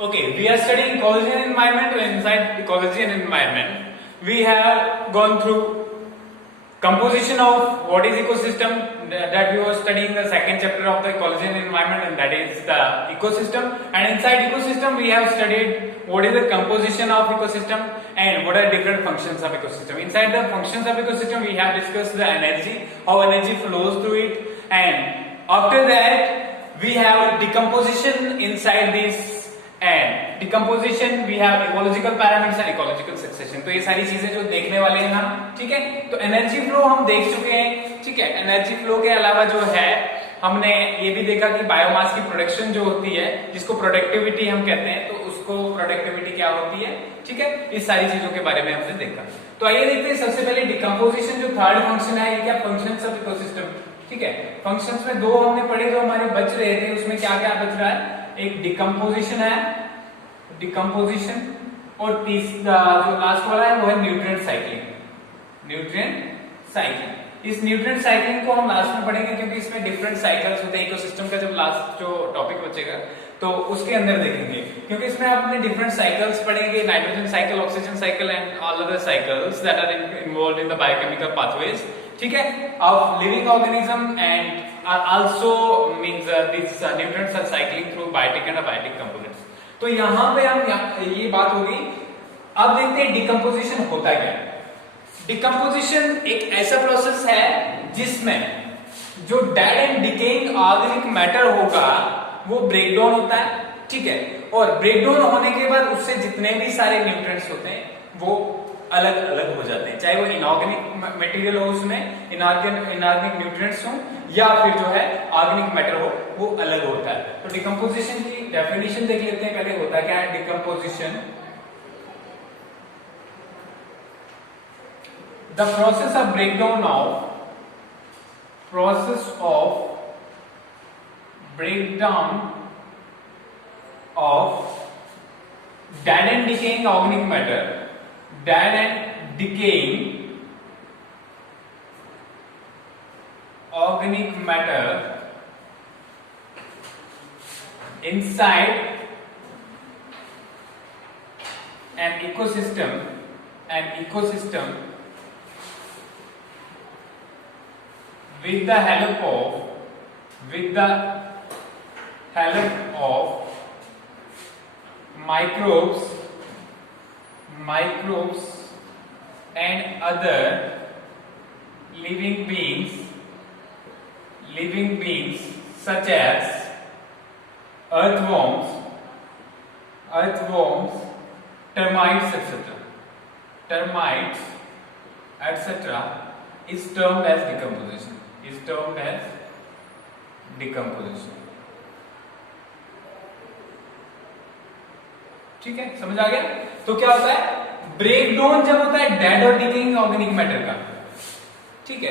Okay, we are studying ecology and environment. Inside ecology and environment, we have gone through composition of what is ecosystem, that we were studying the second chapter of the ecology and environment, and that is the ecosystem. And inside ecosystem, we have studied what is the composition of ecosystem and what are different functions of ecosystem. Inside the functions of ecosystem, we have discussed the energy, how energy flows through it, and after that we have decomposition inside this, and decomposition we have ecological pyramids and ecological succession. तो ये सारी चीजें जो देखने वाले हैं हम, ठीक है। तो एनर्जी फ्लो हम देख चुके हैं, ठीक है। एनर्जी फ्लो के अलावा जो है हमने ये भी देखा कि बायोमास की प्रोडक्शन जो होती है, जिसको प्रोडक्टिविटी हम कहते हैं, तो उसको प्रोडक्टिविटी क्या होती है, ठीक है। इस सारी चीजों के बारे में हमने देखा। तो आइए देखते हैं सबसे पहले डिकम्पोजिशन जो थर्ड फंक्शन है, ये क्या फंक्शंस ऑफ इकोसिस्टम, ठीक है। फंक्शंस में दो हमने पढ़े जो हमारे बच रहे थे, उसमें क्या क्या बच रहा है, एक डिकम्पोजिशन है, डिकम्पोजिशन, और तीसरा जो लास्ट वाला है वो है न्यूट्रिएंट साइक्लिंग। न्यूट्रिएंट साइक्लिंग, इस न्यूट्रिएंट साइक्लिंग को हम लास्ट में पढ़ेंगे क्योंकि इसमें डिफरेंट साइकिल्स होते हैं। इकोसिस्टम का जब लास्ट जो टॉपिक बचेगा तो उसके अंदर देखेंगे, क्योंकि इसमें आपने डिफरेंट साइकिल्स पढ़ेंगे, nitrogen cycle, oxygen cycle and all other cycles that are involved in the biochemical pathways, ठीक है, of living organism, and also means this nutrients are cycling through biotic and abiotic components. तो यहां पे हम ये बात होगी। अब देखते हैं डिकम्पोजिशन होता क्या है। डिकम्पोजिशन एक ऐसा प्रोसेस है जिसमें जो dead and decaying organic matter होगा वो ब्रेकडाउन होता है, ठीक है। और ब्रेकडाउन होने के बाद उससे जितने भी सारे न्यूट्रिएंट्स होते हैं वो अलग अलग हो जाते हैं, चाहे वो इनऑर्गेनिक मटेरियल हो, उसमें इनऑर्गेनिक न्यूट्रिएंट्स हो, या फिर जो है ऑर्गेनिक मैटर हो, वो अलग होता है। तो डिकम्पोजिशन की डेफिनेशन देख लेते हैं पहले। होता क्या है decomposition? The process of breakdown of dead and decaying organic matter, dead and decaying organic matter inside an ecosystem with the help of microbes and other living beings such as earthworms, termites, etc. is termed as decomposition, ठीक है, समझ आ गया। तो क्या होता है breakdown जब होता है डेड और डिकेइंग ऑर्गेनिक मैटर का, ठीक है,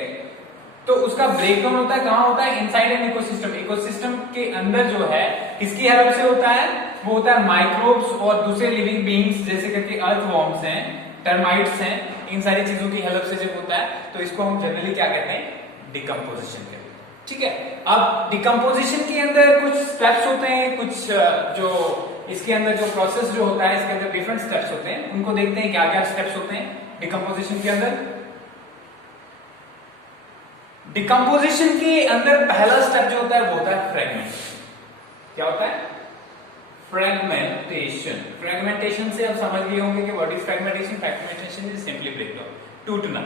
तो उसका ब्रेकडाउन होता है कहां होता है? Inside an ecosystem. इकोसिस्टम के अंदर जो है किसकी हेल्प से होता है? वो होता है माइक्रोब्स और दूसरे लिविंग बीइंग्स, जैसे करके अर्थवॉर्म्स हैं, टर्माइट्स हैं, इन सारी चीजों की हेल्प से जब होता है तो इसको हम जनरली क्या कहते हैं? डिकम्पोजिशन कहते हैं, ठीक है। अब डिकम्पोजिशन के अंदर कुछ स्टेप्स होते हैं, कुछ जो इसके अंदर जो प्रोसेस जो होता है, इसके अंदर डिफरेंट स्टेप्स होते हैं, उनको देखते हैं क्या क्या स्टेप्स होते हैं डिकम्पोजिशन के अंदर। डिकम्पोजिशन के अंदर पहला स्टेप जो होता है वो होता है फ्रेगमेंटेशन। क्या होता है? फ्रेगमेंटेशन। फ्रेगमेंटेशन से आप समझ गए होंगे कि what is fragmentation. Fragmentation is simply breakdown, टूटना,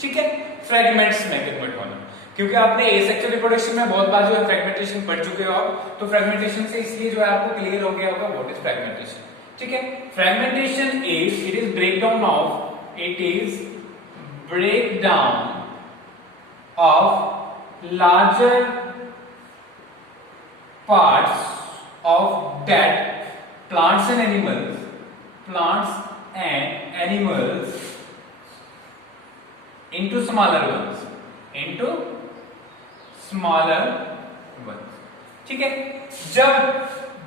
ठीक है, फ्रेगमेंट्स में कन्वर्ट होना। क्योंकि आपने एसेक्सुअल रिप्रोडक्शन में बहुत बार जो है फ्रेगमेंटेशन पढ़ चुके हो आप, तो फ्रेगमेंटेशन से इसलिए जो है आपको क्लियर हो गया होगा व्हाट इज फ्रेगमेंटेशन, ठीक है। Fragmentation is breakdown of larger parts of dead plants and animals into smaller ones, ठीक है। जब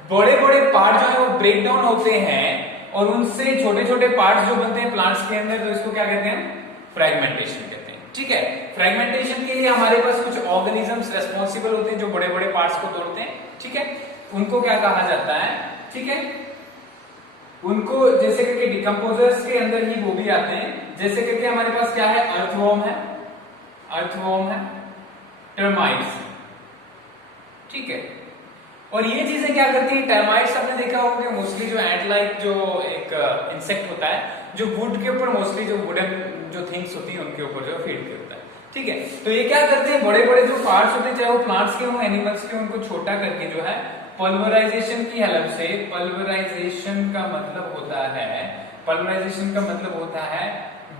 बड़े बड़े पार्ट जो है वो ब्रेक डाउन होते हैं और उनसे छोटे छोटे पार्ट जो बनते हैं प्लांट्स के अंदर, तो इसको क्या कहते हैं? फ्रेगमेंटेशन कहते हैं, ठीक है। फ्रेगमेंटेशन के लिए हमारे पास कुछ ऑर्गेनिजम्स रेस्पॉन्सिबल होते हैं जो बड़े बड़े पार्ट्स को तोड़ते हैं, ठीक है, उनको क्या कहा जाता है, ठीक है, उनको जैसे करके डिकम्पोजर्स के अंदर ही वो भी आते हैं। जैसे करके हमारे पास क्या है, अर्थवॉर्म है, अर्थवॉर्म है, टर्माइट्स, ठीक है। और ये चीजें क्या करती है, टर्माइट्स आपने देखा होगा मोस्टली जो एंट लाइक जो एक इंसेक्ट होता है जो वुड के ऊपर मोस्टली जो वुडन जो थिंग्स होती है उनके ऊपर जो फीड करता है, ठीक है। तो ये क्या करते हैं, बड़े बड़े जो पार्ट्स होते हैं चाहे वो प्लांट्स के हो एनिमल्स के, उनको छोटा करके जो है पल्वराइजेशन की हेल्प से, पल्वराइजेशन का मतलब होता है, पल्वराइजेशन का मतलब होता है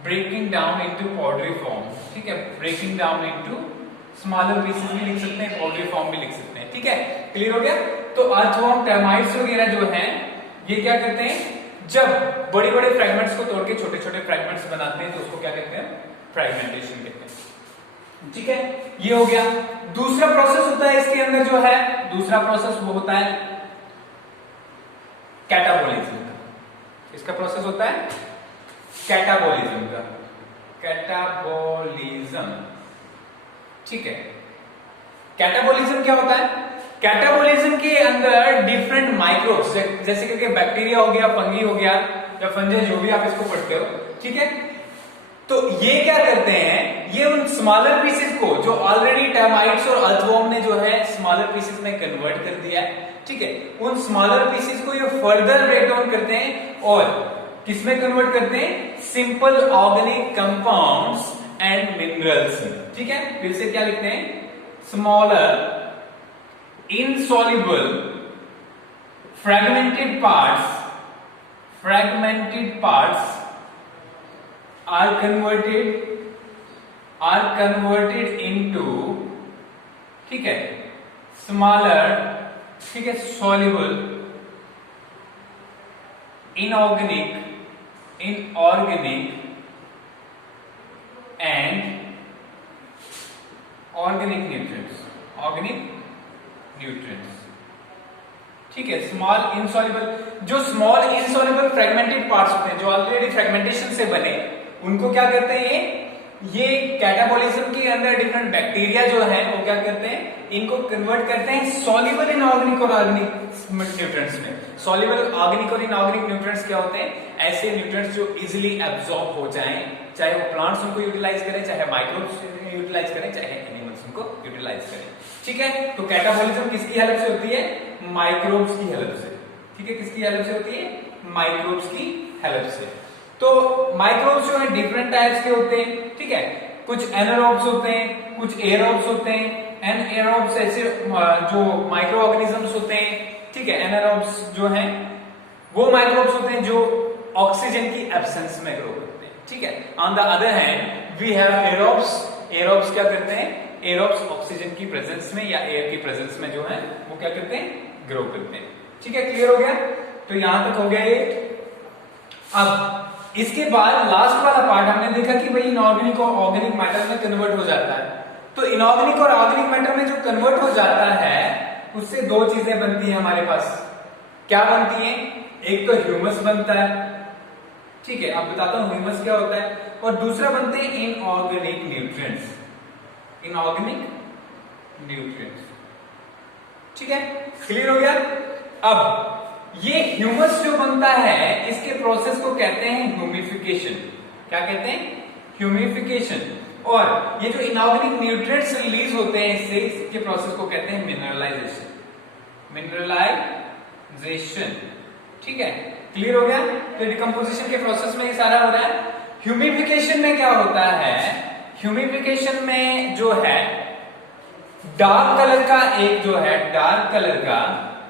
breaking down into powdery form, ठीक है, breaking down into smaller pieces भी लिख सकते हैं, पाउडरी फॉर्म भी लिख सकते हैं, ठीक है। क्लियर हो गया। तो अर्थवॉर्म, टर्माइट्स वगैरह जो हैं ये क्या करते हैं, जब बड़े बड़े फ्रेगमेंट्स को तोड़ के छोटे छोटे फ्रेगमेंट्स बनाते हैं तो उसको क्या कहते हैं, फ्रेगमेंटेशन कहते हैं, ठीक है। ये हो गया। दूसरा प्रोसेस होता है इसके अंदर जो है, दूसरा प्रोसेस वो होता है कैटाबोलिज्म का। इसका प्रोसेस होता है कैटाबोलिज्म का, कैटाबोलिज्म, ठीक है। कैटाबोलिज्म क्या होता है, कैटाबोलिज्म के अंदर डिफरेंट माइक्रोब्स जैसे कि बैक्टीरिया हो गया, फंगी हो गया या फंजस, जो भी आप इसको पढ़ते हो, ठीक है। तो ये क्या करते हैं, ये उन स्मॉलर पीसेस को जो ऑलरेडी टर्माइट्स और अर्थवॉर्म ने जो है स्मॉलर पीसेस में कन्वर्ट कर दिया है, ठीक है, उन स्मॉलर पीसेस को ये फर्दर ब्रेक डाउन करते हैं और किसमें कन्वर्ट करते हैं, simple organic compounds and minerals, ठीक है। फिर से क्या लिखते हैं, smaller insoluble fragmented parts are converted into, ठीक है, smaller, ठीक है, soluble inorganic and organic nutrients, ठीक है। स्मॉल इनसॉल्युबल, जो स्मॉल इनसॉल्युबल फ्रेगमेंटेड पार्ट्स होते हैं जो ऑलरेडी फ्रेगमेंटेशन से बने, उनको क्या करते हैं, ये कैटाबोलिज्म के अंदर डिफरेंट बैक्टीरिया जो है वो क्या करते हैं, इनको कन्वर्ट करते हैं सॉल्युबल इन ऑर्गेनिक और ऑर्गेनिक न्यूट्रिएंट्स में। सॉल्युबल ऑर्गेनिक और इनऑर्गेनिक न्यूट्रिएंट्स क्या होते हैं, ऐसे न्यूट्रिएंट्स जो इजीली एब्सॉर्ब हो जाएं, चाहे वो प्लांट्स उनको यूटिलाइज करें, चाहे माइक्रोब्स यूटिलाइज करें, चाहे एनिमल्स उनको यूटिलाइज करें, ठीक है। तो कैटाबोलिज्म किसकी हेल्प से होती है, माइक्रोब्स की हेल्प से, ठीक है। किसकी हेल्प से होती है, माइक्रोब्स की हेल्प से। तो माइक्रोब्स जो है डिफरेंट टाइप्स के होते हैं, ठीक है। कुछ एनारोब्स होते हैं, कुछ एरोब्स होते हैं। एनारोब्स ऐसे जो माइक्रो ऑर्गेनिजम्स होते हैं, ठीक है। एनारोब्स जो हैं वो माइक्रोब्स होते हैं जो ऑक्सीजन की एब्सेंस में ग्रो करते हैं, ठीक है। On the other hand we have aerobes. Aerobes क्या करते हैं, एरोब्स ऑक्सीजन की प्रेजेंस में या एयर की प्रेजेंस में जो है वो क्या करते हैं, ग्रो करते हैं, ठीक है। क्लियर हो गया। तो यहां तक हो गया ये। अब इसके बाद लास्ट वाला पार्ट हमने देखा कि भाई इनऑर्गेनिक और ऑर्गेनिक मैटर में कन्वर्ट हो जाता है। तो इनऑर्गेनिक और ऑर्गेनिक मैटर में जो कन्वर्ट हो जाता है उससे दो चीजें बनती है हमारे पास। क्या बनती है, एक तो ह्यूमस बनता है, ठीक है, आप बताता हूं ह्यूमस क्या होता है, और दूसरा बनते हैं इनऑर्गेनिक न्यूट्रिएंट्स, इनऑर्गेनिक न्यूट्रिएंट्स, ठीक है। क्लियर हो गया। अब ये ह्यूमस जो बनता है इसके प्रोसेस को कहते हैं ह्यूमिफिकेशन। क्या कहते हैं, ह्यूमिफिकेशन। और ये जो इनऑर्गेनिक न्यूट्रिएंट्स रिलीज होते हैं इससे, इसके प्रोसेस को कहते हैं मिनरलाइजेशन, मिनरलाइजेशन, ठीक है। क्लियर हो गया। तो डिकम्पोजिशन के प्रोसेस में ये सारा हो रहा है। ह्यूमिफिकेशन में क्या होता है, ह्यूमिफिकेशन में जो है डार्क कलर का, एक जो है डार्क कलर का,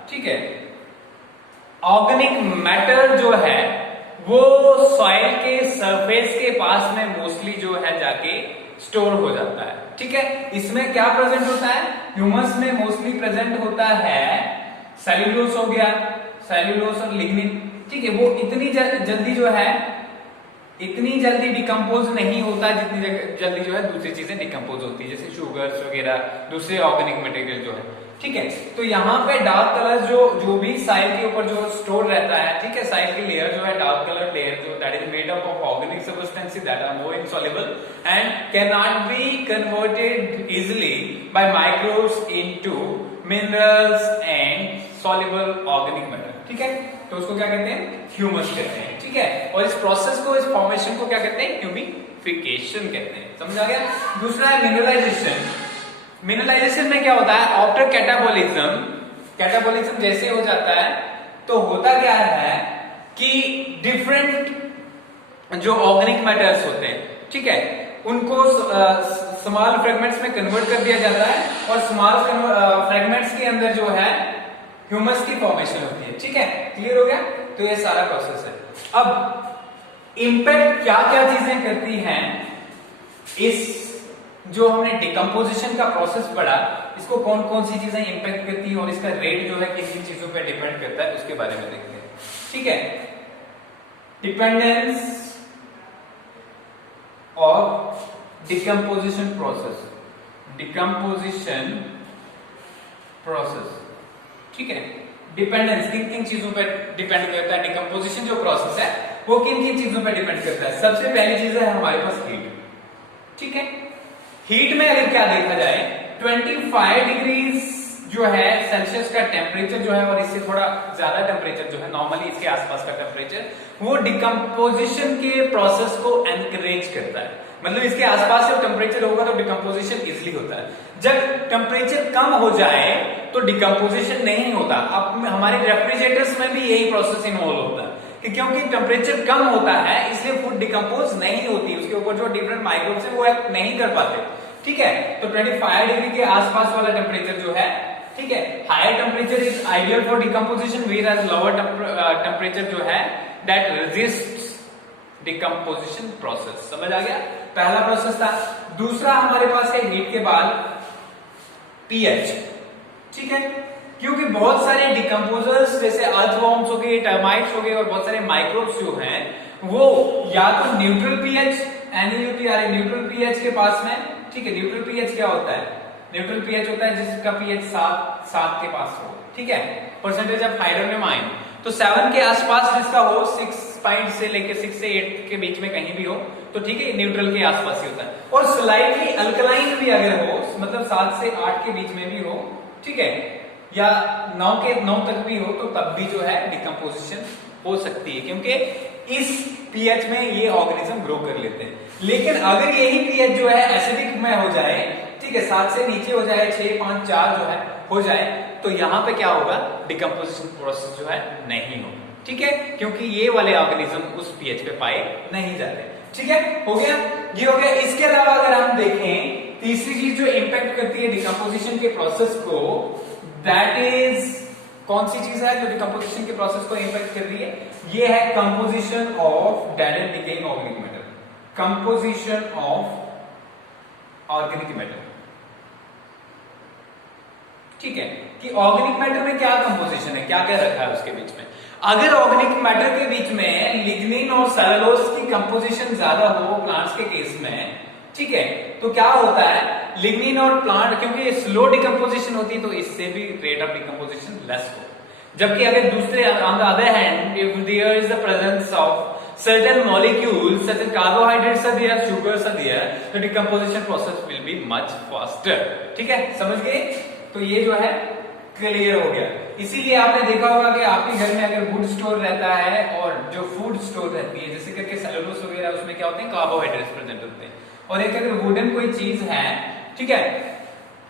ठीक है, ऑर्गेनिक मैटर जो है वो सॉइल के सरफेस के पास में मोस्टली जो है जाके स्टोर हो जाता है, ठीक है। इसमें क्या प्रेजेंट होता है, ह्यूमस में मोस्टली प्रेजेंट होता है सेल्यूलोस हो गया, सेल्यूलोस और लिग्निन, ठीक है। वो इतनी जल्दी जो है, इतनी जल्दी डिकम्पोज नहीं होता जितनी जल्दी जो है दूसरी चीजें डिकम्पोज होती है, जैसे शुगर्स वगैरह, दूसरे ऑर्गेनिक मटेरियल जो है, ठीक है। तो यहाँ पे डार्क कलर जो भी साइल के ऊपर जो स्टोर रहता है, ठीक है, साइल की लेयर जो है डार्क कलर लेयर जो that is made up of organic substances that are more insoluble and can not be converted easily by microbes into minerals and soluble organic matter. ठीक है, तो उसको क्या कहते हैं, ह्यूमस कहते हैं, ठीक है। और इस प्रोसेस को, इस फॉर्मेशन को क्या कहते हैं, ह्यूमिफिकेशन कहते हैं। समझ आ गया। दूसरा है मिनरलाइजेशन। मिनरलाइजेशन में क्या होता है, आफ्टर कैटाबोलिज्म, कैटाबोलिज्म जैसे हो जाता है तो होता क्या है कि डिफरेंट जो ऑर्गेनिक मैटर्स होते हैं, ठीक है, उनको स्मॉल फ्रेगमेंट्स में कन्वर्ट कर दिया जाता है और स्मॉल फ्रेगमेंट्स के अंदर जो है ह्यूमस की फॉर्मेशन होती है, ठीक है। क्लियर हो गया। तो ये सारा प्रोसेस है। अब इंपैक्ट क्या क्या चीजें करती हैं, इस जो हमने डिकम्पोजिशन का प्रोसेस पढ़ा, इसको कौन कौन सी चीजें इंपैक्ट करती है और इसका रेट जो है किन किन चीजों पर डिपेंड करता है, उसके बारे में देखते हैं, ठीक है। Dependence of decomposition process, decomposition process, ठीक है। डिपेंडेंस किन किन चीजों पर डिपेंड करता है, डिकम्पोजिशन जो प्रोसेस है वो किन किन चीजों पर डिपेंड करता है। सबसे पहली चीज है हमारे पास हीट, ठीक है। हीट में अगर क्या देखा जाए, 25 डिग्री जो है सेल्सियस का टेम्परेचर जो है और इससे थोड़ा ज्यादा टेम्परेचर जो है, नॉर्मली इसके आसपास का टेम्परेचर, वो डिकम्पोजिशन के प्रोसेस को एनकरेज करता है। मतलब इसके आसपास जब टेम्परेचर होगा तो डिकम्पोजिशन इजिली होता है। जब टेम्परेचर कम हो जाए तो डिकम्पोजिशन नहीं होता। अब हमारे रेफ्रिजरेटर्स में भी यही प्रोसेस इन्वॉल्व होता है कि क्योंकि टेम्परेचर कम होता है इसलिए फूड डिकम्पोज नहीं होती, उसके ऊपर जो डिफरेंट माइक्रोब्स है वो एक्ट नहीं कर पाते, ठीक है। तो 25 डिग्री के आसपास वाला टेम्परेचर जो है, ठीक है, higher temperature is ideal for decomposition, whereas lower temperature जो है दैट रेजिस्ट्स डिकम्पोजिशन प्रोसेस। समझ आ गया। पहला प्रोसेस था। दूसरा हमारे पास है हीट के बाद पीएच, ठीक है, क्योंकि बहुत सारे डिकम्पोजर्स जैसे अर्थवॉर्म्स हो गए, टर्माइट्स हो गए और बहुत सारे माइक्रोब्स जो हैं वो या तो neutral pH, NaNH neutral pH के पास में, ठीक है। न्यूट्रल पीएच क्या होता है, न्यूट्रल पीएच होता है जिसका पीएच 7 के पास हो, ठीक है। परसेंटेज ऑफ हाइड्रोनियम आयन तो 7 के आसपास जिसका हो, 6 पॉइंट से लेके 6 से 8 के बीच में कहीं भी हो तो ठीक है, न्यूट्रल के आसपास ही होता है। और स्लाइटली अल्कलाइन भी अगर हो, मतलब 7 से 8 के बीच में भी हो, ठीक है, या 9 तक भी हो तो तब भी जो है डिकम्पोजिशन हो सकती है, क्योंकि इस पीएच में ये ऑर्गेनिज्म ग्रो कर लेते हैं। लेकिन अगर यही पीएच जो है एसिडिक में हो जाए, ठीक है, 7 से नीचे हो जाए, 6, 5, 4 जो है हो जाए, तो यहां पे क्या होगा, डिकम्पोजिशन प्रोसेस जो है नहीं होगा, ठीक है, क्योंकि ये वाले ऑर्गेनिज्म उस पीएच पे पाए नहीं जाते, ठीक है। हो गया, ये हो गया। इसके अलावा अगर हम देखें तीसरी चीज जो इंपैक्ट करती है डिकम्पोजिशन के प्रोसेस को, दैट इज कौन सी चीज है जो डिकम्पोजिशन के प्रोसेस को इंपैक्ट कर रही है, ये है composition of dead and decaying organic matter, composition of organic matter, ठीक है, कि ऑर्गेनिक मैटर में क्या कंपोजिशन है, क्या क्या रखा है उसके बीच में। अगर ऑर्गेनिक मैटर के बीच में लिग्निन और सेलुलोज की कंपोजिशन ज्यादा हो प्लांट्स के केस में, ठीक है, तो क्या होता है, लिग्निन और प्लांट क्योंकि स्लो डिकम्पोजिशन होती है तो इससे भी रेट ऑफ डिकम्पोजिशन लेस हो। जबकि अगर दूसरे on the other hand if there is the presence of certain molecules, certain carbohydrates are there, sugars are there, the decomposition process will be much faster, ठीक है, समझ गए। तो ये जो है क्लियर हो गया। इसीलिए आपने देखा होगा कि आपके घर में अगर वुड स्टोर रहता है और जो फूड स्टोर रहती है, जैसे करके सेलुलोज वगैरह, उसमें क्या होते हैं, कार्बोहाइड्रेट्स प्रेजेंट होते हैं। और एक अगर वुडन कोई चीज है, ठीक है,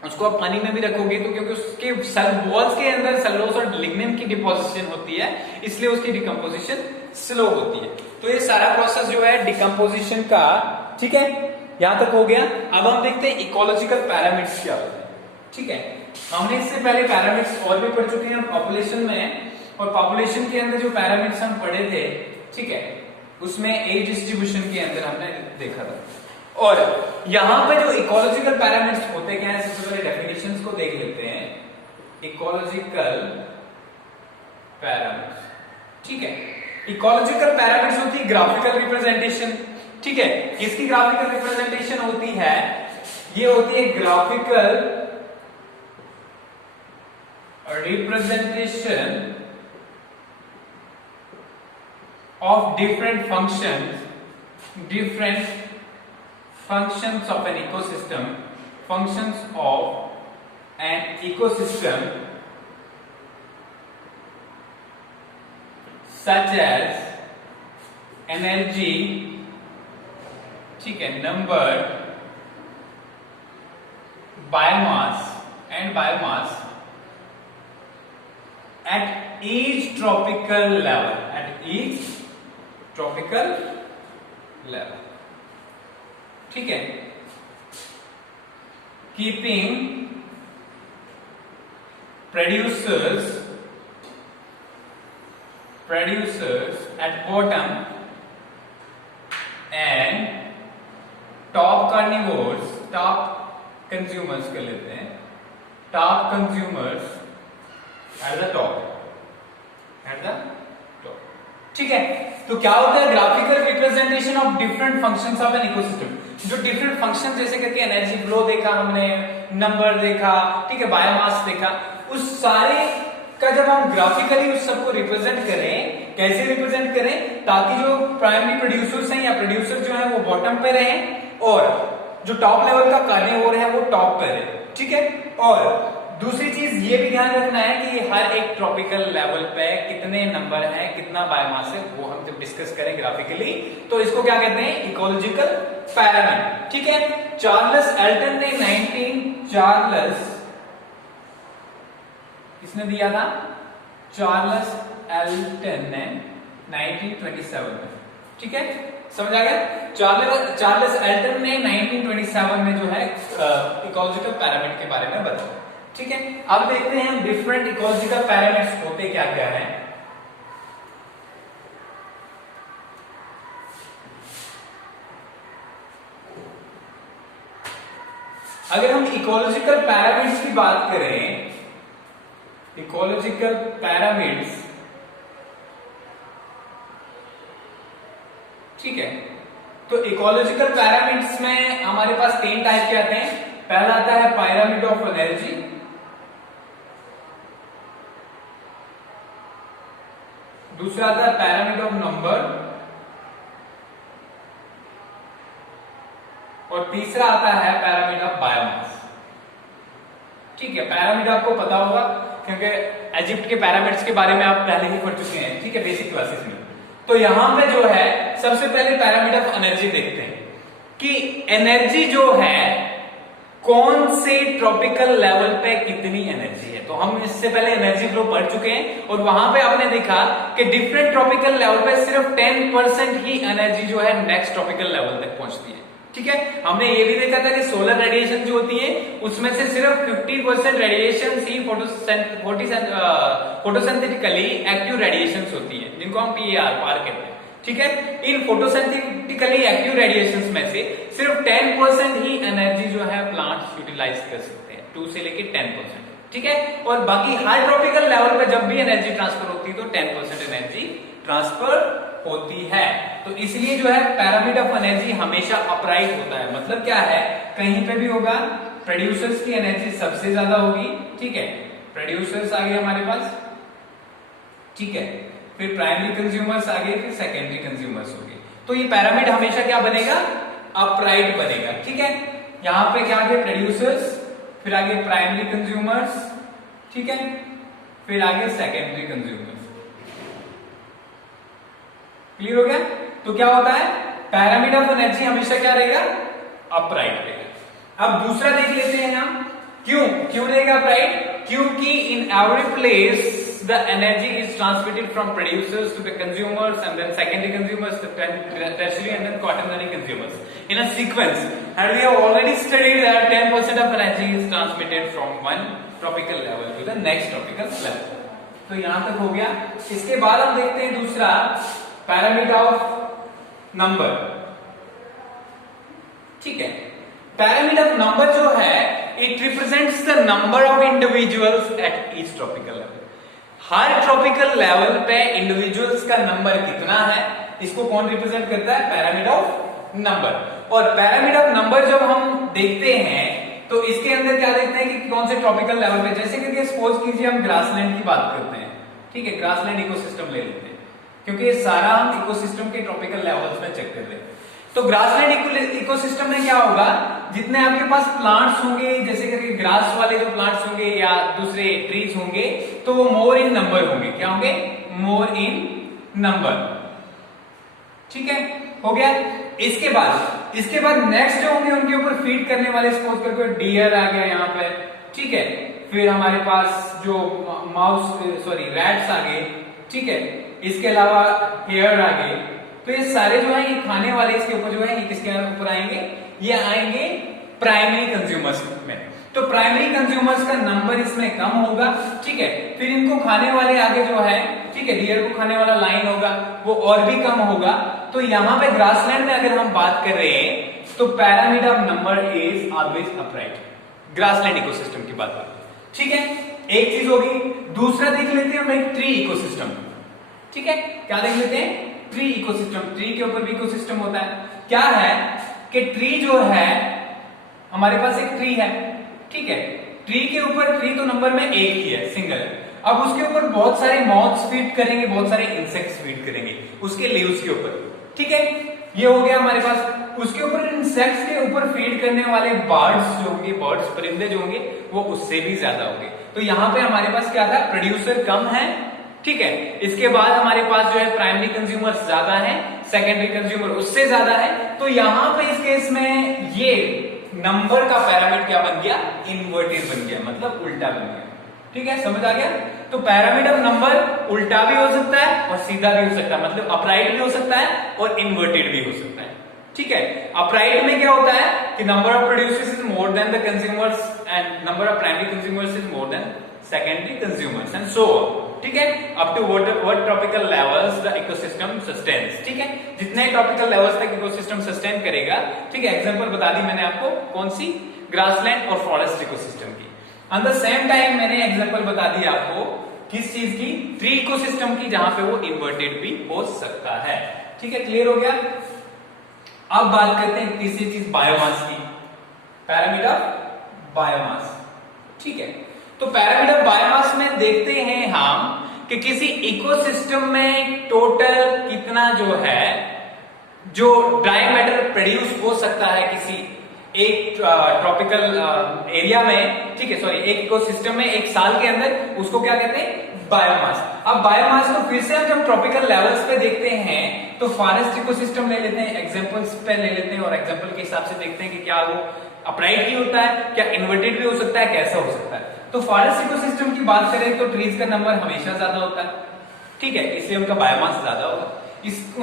उसको आप पानी में भी रखोगे तो क्योंकि उसके वॉल्स के अंदर सेलुलोज और लिग्निन की डिपोजिशन होती है, इसलिए उसकी डिकम्पोजिशन स्लो होती है। तो ये सारा प्रोसेस जो है डिकम्पोजिशन का, ठीक है, यहां तक हो गया। अब हम देखते हैं इकोलॉजिकल पैरामीटर्स क्या होते हैं, ठीक है। हमने इससे पहले पैरामीटर्स और भी पढ़ चुके हैं पॉपुलेशन में, और पॉपुलेशन के अंदर जो पैरामीटर्स हम पढ़े थे, ठीक है, उसमें एज डिस्ट्रीब्यूशन के अंदर हमने देखा था। और यहां पे जो इकोलॉजिकल पैरामीटर्स होते क्या है, सबसे पहले डेफिनेशंस को देख लेते हैं। इकोलॉजिकल पैरामीटर्स, ठीक है, इकोलॉजिकल पैरामीटर्स होती है ग्राफिकल रिप्रेजेंटेशन, ठीक है। इसकी ग्राफिकल रिप्रेजेंटेशन होती है, ये होती है graphical representation of different functions of an ecosystem, functions of an ecosystem such as energy, ठीक है, number, biomass and biomass at each tropical level, at each tropical level, ठीक है, keeping producers at bottom and top carnivores, top consumers कर लेते हैं, top consumers at the top, ठीक है। तो क्या होता है, graphical representation of different functions of an ecosystem, जो डिफरेंट फंक्शन जैसे करके एनर्जी फ्लो देखा हमने, नंबर देखा, ठीक है, बायोमास देखा, उस सारे का जब हम ग्राफिकली उस सबको रिप्रेजेंट करें, कैसे रिप्रेजेंट करें, ताकि जो प्राइमरी प्रोड्यूसर्स हैं या प्रोड्यूसर जो है वो बॉटम पे रहें और जो टॉप लेवल का कार्निवोर है वो टॉप पे रहे, ठीक है। और दूसरी चीज ये भी ध्यान रखना है कि हर एक ट्रॉपिकल लेवल पे कितने नंबर हैं, कितना बायोमास है, वो हम जब डिस्कस करें ग्राफिकली तो इसको क्या कहते हैं, इकोलॉजिकल पैरामीटर, ठीक है। चार्ल्स एल्टन ने किसने दिया था, चार्ल्स एल्टन ने 1927 में, ठीक है, समझ आ गया। चार्ल्स एल्टन ने 1927 में जो है इकोलॉजिकल पैरामीटर के बारे में बताया, ठीक है। अब देखते हैं हम डिफरेंट इकोलॉजिकल पैरामीटर्स होते क्या क्या हैं। अगर हम इकोलॉजिकल पैरामीटर्स की बात करें, इकोलॉजिकल पैरामीटर्स, ठीक है, तो इकोलॉजिकल पैरामीटर्स में हमारे पास 3 टाइप के आते हैं। पहला आता है पैरामीटर ऑफ एनर्जी, दूसरा आता है पैरामीटर ऑफ नंबर और तीसरा आता है पैरामीटर ऑफ बायोमास, ठीक है। पैरामीटर आपको पता होगा क्योंकि इजिप्ट के पैरामीटर्स के बारे में आप पहले ही पढ़ चुके हैं, ठीक है, बेसिक क्लासेस में। तो यहां पे जो है सबसे पहले पैरामीटर ऑफ एनर्जी देखते हैं कि एनर्जी जो है कौन से ट्रॉपिकल लेवल पे कितनी एनर्जी है। तो हम इससे पहले एनर्जी फ्लो पढ़ चुके हैं और वहां पे आपने देखा कि डिफरेंट ट्रॉपिकल लेवल पे सिर्फ 10% ही एनर्जी जो है नेक्स्ट ट्रॉपिकल लेवल तक पहुंचती है, ठीक है। हमने ये भी देखा था कि सोलर रेडिएशन जो होती है उसमें से सिर्फ 50% रेडिएशन ही फोटोसिंथेटिकली एक्टिव रेडिएशन होती है, जिनको हम पार कहते हैं, ठीक है। इन फोटोसिंथेटिकली एक्टिव रेडिएशंस में से सिर्फ 10% ही एनर्जी जो है प्लांट्स यूटिलाइज कर सकते हैं, 2 से लेके 10%, ठीक है। और बाकी हाई ट्रॉपिकल लेवल पे जब भी एनर्जी ट्रांसफर होती है तो 10% एनर्जी ट्रांसफर होती है। तो इसलिए जो है पैरामीटर ऑफ एनर्जी हमेशा अपराइट होता है। मतलब क्या है, कहीं पे भी होगा प्रोड्यूसर्स की एनर्जी सबसे ज्यादा होगी, ठीक है, प्रोड्यूसर्स आ गए हमारे पास, ठीक है, फिर प्राइमरी कंज्यूमर्स आ गए, फिर सेकेंडरी कंज्यूमर्स हो गए। तो ये पैरामीटर हमेशा क्या बनेगा, अपराइट बनेगा, ठीक है। यहां पे क्या आगे प्रोड्यूसर्स, फिर आगे प्राइमरी कंज्यूमर्स, ठीक है, फिर आगे सेकेंडरी कंज्यूमर्स। क्लियर हो गया। तो क्या होता है, पैरामीटर ऑफ एनर्जी हमेशा क्या रहेगा, अपराइट रहेगा। अब दूसरा देख लेते हैं हम, क्यों रहेगा अपराइट, क्योंकि in every place the energy is transmitted from producers to the consumers and then secondary consumers to tertiary and then quaternary consumers in a sequence, and we have already studied that 10% of energy is transmitted from one tropical level to the next tropical level. तो यहां तक हो गया। इसके बाद हम देखते हैं दूसरा पैरामीटर ऑफ नंबर, ठीक है। पैरामीटर ऑफ नंबर जो है it represents the number of individuals at each tropical level. Her tropical level पे इंडिविजुअल्स का नंबर कितना है, इसको कौन रिप्रेजेंट करता है, पैरामीटर ऑफ नंबर। और पैरामीटर ऑफ नंबर जब हम देखते हैं तो इसके अंदर क्या देखते हैं कि कौन से ट्रॉपिकल लेवल पे, जैसे कि सपोज कीजिए हम ग्रासलैंड की बात करते हैं, ठीक है, ग्रासलैंड इकोसिस्टम ले लेते हैं क्योंकि ये सारा हम इकोसिस्टम के ट्रॉपिकल लेवल्स में चेक कर रहे हैं। तो ग्रासलैंड इकोसिस्टम में क्या होगा, जितने आपके पास प्लांट्स होंगे, जैसे कि ग्रास वाले जो प्लांट्स होंगे या दूसरे ट्रीज होंगे, तो वो मोर इन नंबर होंगे। क्या होंगे, मोर इन नंबर। ठीक है, हो गया। इसके बाद नेक्स्ट जो होंगे उनके ऊपर फीड करने वाले, सपोज करके डियर आ गया यहाँ पे। ठीक है, फिर हमारे पास जो रैट्स आ गए। ठीक है, इसके अलावा हेयर आ गए। तो ये सारे जो है ये खाने वाले, इसके ऊपर जो है ये किसके ऊपर आएंगे, ये आएंगे प्राइमरी कंज्यूमर्स में। तो प्राइमरी कंज्यूमर्स का नंबर इसमें कम होगा। ठीक है, फिर इनको खाने वाले आगे जो है, ठीक है, डियर को खाने वाला लाइन होगा वो और भी कम होगा। तो यहाँ पे ग्रासलैंड में अगर हम बात कर रहे हैं तो parameter of number is always upright, grassland ecosystem की बात कर। ठीक है, एक चीज होगी। दूसरा देख लेते हैं हम एक ट्री इकोसिस्टम। ठीक है, क्या देख लेते हैं, ट्री इकोसिस्टम। ट्री के ऊपर भी इकोसिस्टम होता है। क्या है कि ट्री जो है, हमारे पास एक ट्री है। ठीक है, ट्री के ऊपर, ट्री तो नंबर में एक ही है, सिंगल है। अब उसके ऊपर बहुत सारे मॉथ्स फीड करेंगे, बहुत सारे इंसेक्ट्स फीड करेंगे उसके लीव्स के ऊपर। ठीक है, ये हो गया हमारे पास। उसके ऊपर इंसेक्ट्स के ऊपर फीड करने वाले बर्ड्स जो होंगे, बर्ड्स परिंदे जो होंगे वो उससे भी ज्यादा होंगे। तो यहाँ पे हमारे पास क्या था, प्रोड्यूसर कम है। ठीक है, इसके बाद हमारे पास जो है प्राइमरी कंज्यूमर ज्यादा है, सेकेंडरी कंज्यूमर उससे ज्यादा है। तो यहाँ पे इस केस में ये नंबर का पैरामीटर क्या बन गया, इन्वर्टेड बन गया, मतलब उल्टा बन गया। ठीक है, समझ आ गया। तो पैरामीटर नंबर उल्टा भी हो सकता है और सीधा भी हो सकता है, मतलब अपराइट भी हो सकता है और इन्वर्टेड भी हो सकता है। ठीक है, अपराइट में क्या होता है कि number of producers is more than the consumers and number of primary consumers is more than secondary consumers and so on. ठीक है, up to what tropical levels the ecosystem sustains. ठीक है, जितने ट्रॉपिकल लेवल्स तक ecosystem sustain करेगा। ठीक है, example बता दी मैंने आपको, कौन सी, ग्रासलैंड और फॉरेस्ट इकोसिस्टम की। एट द सेम टाइम मैंने एग्जांपल बता दी आपको किस चीज की, ट्री इकोसिस्टम की, जहां पे वो इन्वर्टेड भी हो सकता है। ठीक है, क्लियर हो गया। अब बात करते हैं तीसरी चीज, बायोमास की, पैरामीटर बायोमास। ठीक है, तो पैरामीटर बायोमास में देखते हैं हम कि किसी इकोसिस्टम में टोटल कितना जो है, जो ड्राई मैटर प्रोड्यूस हो सकता है किसी एक ट्रॉपिकल एरिया में। ठीक है, सॉरी, एक इकोसिस्टम में एक साल के अंदर, उसको क्या कहते हैं, बायोमास। अब बायोमास को फिर से हम जब ट्रॉपिकल लेवल्स पे देखते हैं तो फॉरेस्ट इकोसिस्टम ले लेते हैं, एग्जांपल्स पे ले लेते हैं और एग्जांपल के हिसाब से देखते हैं कि क्या वो अपराइट ही होता है, क्या इन्वर्टेड भी हो सकता है, कैसा हो सकता है। तो फॉरेस्ट इकोसिस्टम की बात करें तो ट्रीज का नंबर हमेशा ज्यादा होता है। ठीक है, इसलिए उनका बायोमास ज्यादा होगा।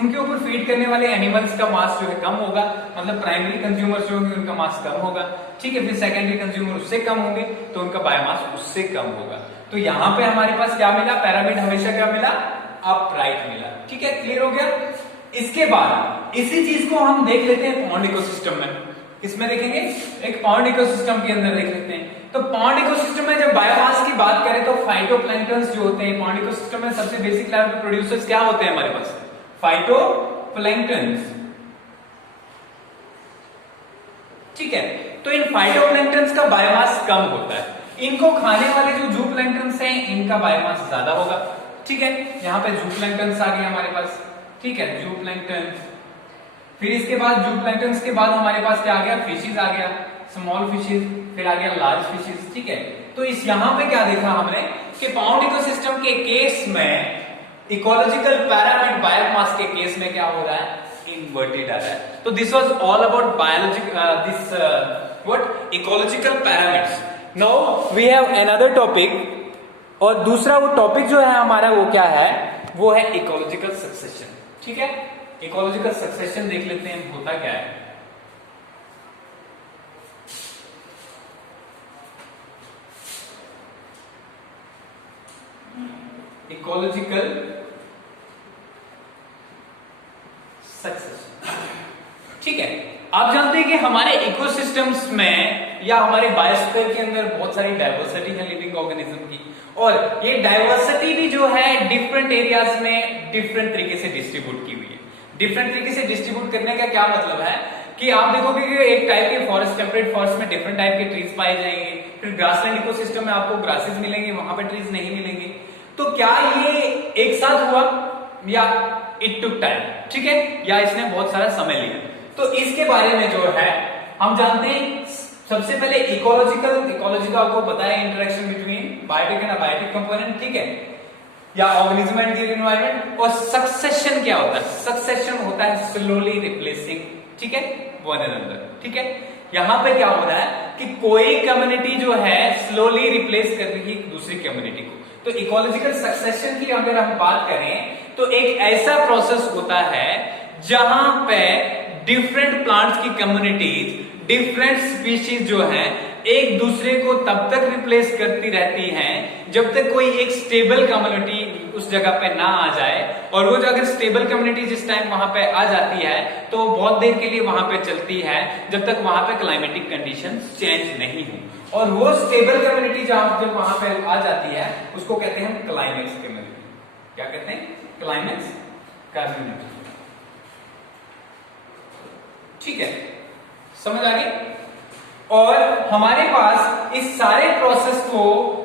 उनके ऊपर फीड करने वाले एनिमल्स का मास जो है कम होगा, मतलब प्राइमरी कंज्यूमर्स जो होंगे उनका मास कम होगा। ठीक है, फिर सेकेंडरी कंज्यूमर उससे कम होंगे तो उनका बायोमास उससे कम होगा। तो यहाँ पे हमारे पास क्या मिला, पैरामीटर हमेशा क्या मिला, अपराइट मिला। ठीक है, क्लियर हो गया। इसके बाद इसी चीज को हम देख लेते हैं पॉन्ड इकोसिस्टम में। किसमें देखेंगे, एक पॉन्ड इकोसिस्टम के अंदर देख लेते हैं। तो पॉन्ड इकोसिस्टम में जब बायोमास की बात करें तो फाइटोप्लैंक्टन्स जो होते हैं पॉन्ड इकोसिस्टम में, सबसे बेसिक लेवल पे प्रोड्यूसर्स क्या होते हैं हमारे पास, फाइटोप्लैंक्टन्स। ठीक है, तो इन फाइटोप्लैंक्टन्स का बायोमास कम होता है। इनको खाने वाले जो जूप्लैंक्टन्स हैं इनका बायोमास ज्यादा होगा। ठीक है, यहाँ पे जूप्लैंक्टन्स आ गए हमारे पास। ठीक है, जूप्लैंक्टन्स। फिर इसके बाद जूप्लैंक्टन्स के बाद हमारे पास क्या आ गया, फिशेज आ गया, स्मॉल फिशेज, फिर आ गया लार्ज फिशेज। ठीक है, तो इस यहाँ पे क्या देखा हमने कि पॉन्ड इकोसिस्टम के केस में इकोलॉजिकल पैरामीटर बायोमास के केस में क्या हो रहा है, इन्वर्टेड आ रहा है। तो this was all about this what ecological parameters. Now we have another topic, और दूसरा वो टॉपिक जो है हमारा वो क्या है, वो है इकोलॉजिकल सक्सेशन। ठीक है, इकोलॉजिकल सक्सेशन देख लेते हैं होता क्या है। Ecological succession. ठीक है, आप जानते हैं कि हमारे इकोसिस्टम्स में या हमारे बायोस्फीयर के अंदर बहुत सारी डाइवर्सिटी है लिविंग ऑर्गेनिज्म की, और ये डाइवर्सिटी भी जो है डिफरेंट एरियाज में डिफरेंट तरीके से डिस्ट्रीब्यूट की हुई है। डिफरेंट तरीके से डिस्ट्रीब्यूट करने का क्या मतलब है कि आप देखोगे कि एक टाइप के फॉरेस्ट, टेम्परेट फॉरेस्ट में डिफरेंट टाइप के ट्रीज पाए जाएंगे, फिर ग्रासलैंड इकोसिस्टम में आपको ग्रासेस मिलेंगे, वहां पे ट्रीज नहीं मिलेंगे। तो क्या ये एक साथ हुआ या इट टुक टाइम, ठीक है, या इसने बहुत सारा समय लिया। तो इसके बारे में जो है हम जानते हैं सबसे पहले इकोलॉजी का आपको पता है interaction between biotic and abiotic component. ठीक है, या ऑर्गेनिज्म एंड देयर एनवायरनमेंट। और सक्सेशन क्या होता है? सक्सेशन होता है स्लोली रिप्लेसिंग, ठीक है, वन अनदर, ठीक है। यहां पे क्या हो रहा है कि कोई कम्युनिटी जो है स्लोली रिप्लेस कर रही है दूसरी कम्युनिटी को। तो इकोलॉजिकल सक्सेशन की अगर हम बात करें तो एक ऐसा प्रोसेस होता है जहां पे डिफरेंट प्लांट्स की कम्युनिटीज, डिफरेंट स्पीशीज जो है एक दूसरे को तब तक रिप्लेस करती रहती हैं जब तक कोई एक स्टेबल कम्युनिटी उस जगह पे ना आ जाए। और वो जो अगर स्टेबल कम्युनिटी जिस टाइम वहां पे आ जाती है तो बहुत देर के लिए वहां पे चलती है जब तक वहां पे क्लाइमेटिक कंडीशंस चेंज नहीं हो। और वो स्टेबल कम्युनिटी जब वहां पे आ जाती है उसको कहते हैं क्लाइमेक्स कम्युनिटी। क्या कहते हैं? क्लाइमेक्स कम्युनिटी, ठीक है, समझ आ गई। और हमारे पास इस सारे प्रोसेस को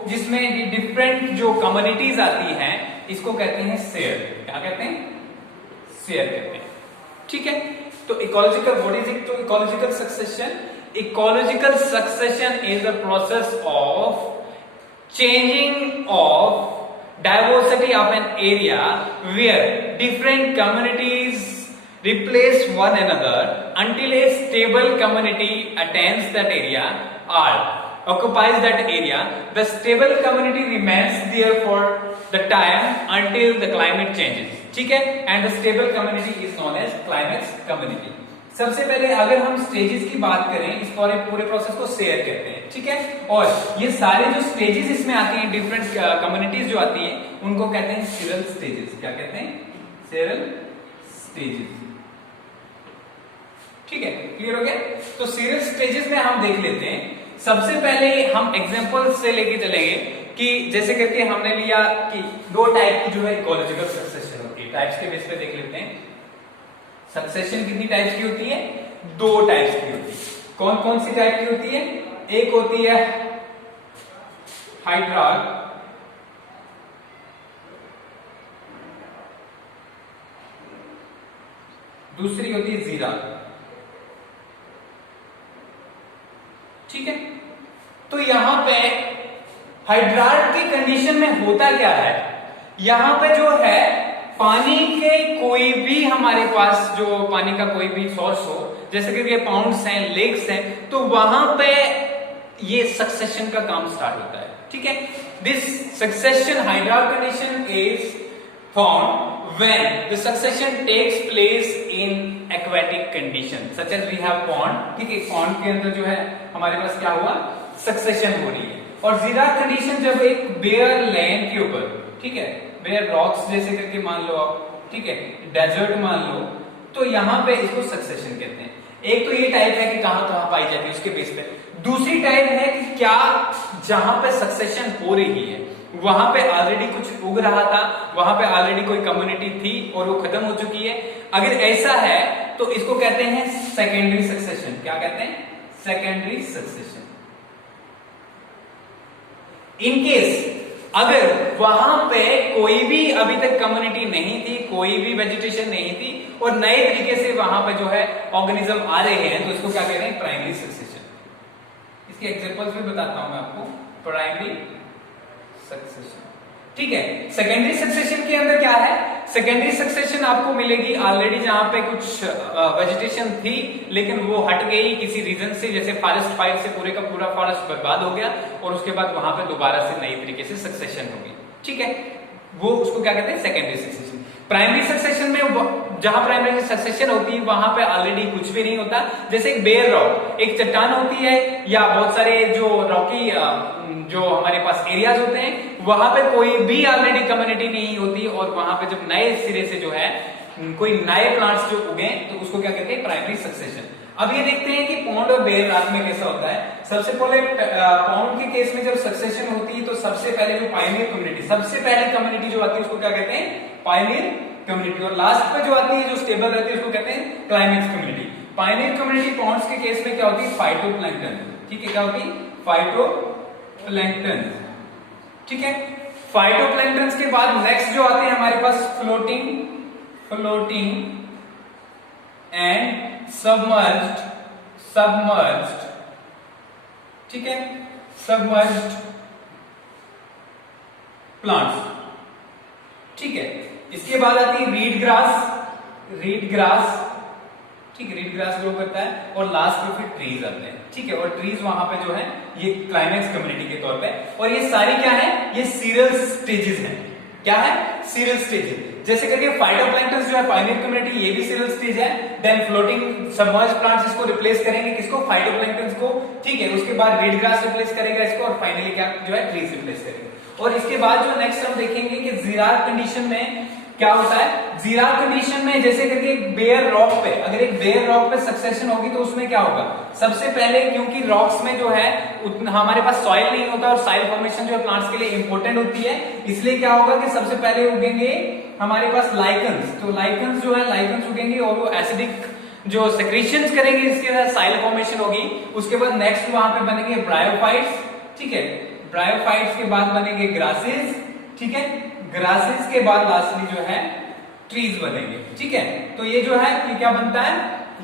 जिसमें डिफरेंट जो कम्युनिटीज आती हैं इसको कहते हैं शेयर। क्या कहते हैं? शेयर कहते हैं, ठीक है। तो इकोलॉजिकल, व्हाट इज इट? तो ecological succession, ecological succession is the process of changing of diversity of an area where different communities replace one another until a stable community attains that area or occupies that area. The stable community remains there for the time until the climate changes, ठीक है। And the stable community is known as climax community। सबसे पहले अगर हम stages की बात करें इस पूरे प्रोसेस को शेयर कहते हैं, ठीक है। और ये सारे जो स्टेजेस इसमें आती हैं, डिफरेंट कम्युनिटीज जो आती हैं उनको कहते हैं सीरल स्टेजेस। क्या कहते हैं? सीरल स्टेजेस, ठीक है, क्लियर हो गया। तो सीरियल स्टेजेस में हम देख लेते हैं। सबसे पहले हम एग्जांपल से लेके चलेंगे कि जैसे करके हमने लिया कि दो टाइप की जो है इकोलॉजिकल सक्सेशन होती है। टाइप्स के बेस पे देख लेते हैं। सक्सेशन कितनी टाइप्स की होती है? दो टाइप्स की होती है। कौन कौन सी टाइप की होती है? एक होती है हाइड्रार्क, दूसरी होती है जीरार्क, ठीक है। तो यहां पे हाइड्रार्क की कंडीशन में होता क्या है? यहां पे जो है पानी के कोई भी हमारे पास जो पानी का कोई भी सोर्स हो, जैसे कि ये पाउंड्स हैं, लेक्स हैं, तो वहां पे ये सक्सेशन का काम स्टार्ट होता है, ठीक है। This succession hydrarch condition is found when the succession takes place in aquatic condition such as we have pond, ठीक है। pond के अंदर जो है हमारे पास क्या हुआ? सक्सेशन हो रही है। और जीरार्क कंडीशन जब एक बेयर लैंड के ऊपर, ठीक है, बेयर रॉक्स जैसे करके मान लो आप, ठीक है, डेजर्ट मान लो, तो यहां पे इसको सक्सेशन कहते हैं। एक तो ये टाइप है कि कहां कहां पाई जाती है उसके बेस पे। दूसरी टाइप है कि क्या जहां पे सक्सेशन हो रही है वहां पे ऑलरेडी कुछ उग रहा था, वहां पे ऑलरेडी कोई कम्युनिटी थी और वो खत्म हो चुकी है। अगर ऐसा है तो इसको कहते हैं सेकेंडरी सक्सेशन। क्या कहते हैं? Secondary succession. इन केस अगर वहां पे कोई भी अभी तक कम्युनिटी नहीं थी, कोई भी वेजिटेशन नहीं थी और नए तरीके से वहां पे जो है ऑर्गेनिज्म आ रहे हैं, तो इसको क्या कहते हैं? Primary succession. इसके एग्जांपल्स भी बताता हूं मैं आपको। प्राइमरी सक्सेशन, ठीक है। सेकेंडरी सक्सेशन के अंदर क्या है? सेकेंडरी सक्सेशन आपको मिलेगी ऑलरेडी जहां पे कुछ वेजिटेशन थी लेकिन वो हट गई किसी रीजन से, जैसे फॉरेस्ट फायर से पूरे का पूरा फॉरेस्ट बर्बाद हो गया और उसके बाद वहां पे दोबारा से नई तरीके से सक्सेशन होगी, ठीक है। वो उसको क्या कहते हैं? Secondary succession. प्राइमरी सक्सेशन में जहां प्राइमरी सक्सेशन होती है वहां पे ऑलरेडी कुछ भी नहीं होता। जैसे एक बेयर रॉक, एक चट्टान होती है या बहुत सारे जो रॉकी जो हमारे पास एरियाज होते हैं वहां पे कोई भी ऑलरेडी कम्युनिटी नहीं होती और वहां पे जब नए सिरे से जो है कोई नए प्लांट्स जो उगे तो उसको क्या कहते हैं? Primary succession. अब ये देखते हैं कि पॉन्ड और बेयर रॉक में कैसा होता है। सबसे पहले पॉन्ड के केस में जब सक्सेशन होती है तो सबसे पहले जो पायनियर कम्युनिटी, सबसे पहले कम्युनिटी जो आती है उसको क्या कहते हैं? Pioneer community. और लास्ट पे जो आती है जो स्टेबल रहती है उसको कहते हैं climax community. Pioneer community ponds के केस में क्या होती है? फाइटोप्लैंक्टन, ठीक है। क्या होती है? फाइटोप्लैंक्टन, ठीक है। फाइटोप्लैंक्टन के बाद नेक्स्ट जो आते हैं हमारे पास फ्लोटिंग एंड सबमर्ज्ड, ठीक है, सबमर्ज्ड प्लांट्स, ठीक है। इसके बाद आती है रीड ग्रास, रीड ग्रास, ठीक है, रीड ग्रास ग्रो करता है। और लास्ट में फिर ट्रीज आते हैं, ठीक है। और ट्रीज वहां पे जो है ये क्लाइमेक्स कम्युनिटी के तौर पे, और ये सारी क्या है, ये सीरियल स्टेजेस हैं। क्या है, सीरियल स्टेजेस। जैसे करके फाइटोप्लैंक्टन जो है पायनियर कम्युनिटी, ये भी सीरियल स्टेज है। देन फ्लोटिंग सबमर्ज्ड प्लांट्स इसको रिप्लेस करेंगे, किसको, फाइटोप्लैंक्टन को, ठीक है। उसके बाद रीड ग्रास रिप्लेस करेगा इसको, और फाइनली क्या जो है ट्रीज रिप्लेस करेंगे। और इसके बाद जो नेक्स्ट हम देखेंगे कि जीरार्ड कंडीशन में क्या होता है। जीरार्ड कंडीशन में जैसे करके एक बेयर रॉक पे, अगर एक बेयर रॉक पे सक्सेशन होगी तो उसमें क्या होगा, सबसे पहले क्योंकि रॉक्स में जो है हमारे पास सॉइल नहीं होता, और सॉइल फॉर्मेशन जो है प्लांट्स के लिए इंपॉर्टेंट होती है, इसलिए क्या होगा कि सबसे पहले उगेंगे हमारे पास लाइकन्स। तो लाइकन्स जो है, लाइकन्स उगेंगे और वो एसिडिक जो सेक्रेशंस करेंगे, इसके साथ सॉइल फॉर्मेशन होगी। उसके बाद नेक्स्ट वहां पे बनेंगे ब्रायोफाइट्स, ठीक है। ब्रायोफाइट्स के बाद बनेंगे ग्रासेस, ठीक है। ग्रासेस के बाद लास्टली जो है ट्रीज बनेंगे, ठीक है। तो ये जो है ये क्या बनता है,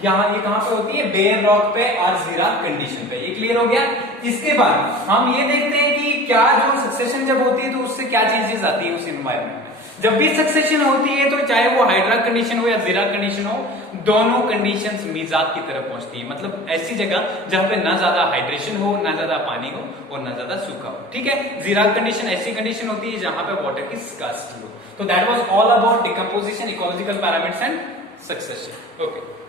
यहाँ ये कहां पे होती है, बेयर रॉक पे और जीरार्ड कंडीशन पे। ये क्लियर हो गया। इसके बाद हम ये देखते हैं कि क्या जो सक्सेशन जब होती है तो उससे क्या चेंजेस आती है उस एनवायरमेंट में। जब भी सक्सेशन होती है तो चाहे वो हाइड्रा कंडीशन हो या जीरार्ड कंडीशन हो, दोनों कंडीशंस मिजाज की तरफ पहुंचती है। मतलब ऐसी जगह जहां पे ना ज्यादा हाइड्रेशन हो, ना ज्यादा पानी हो और ना ज्यादा सूखा हो, ठीक है। जीरार्ड कंडीशन ऐसी कंडीशन होती है जहां पे वाटर की स्कार्सिटी हो। तो that was all about decomposition, ecological parameters and succession. Okay.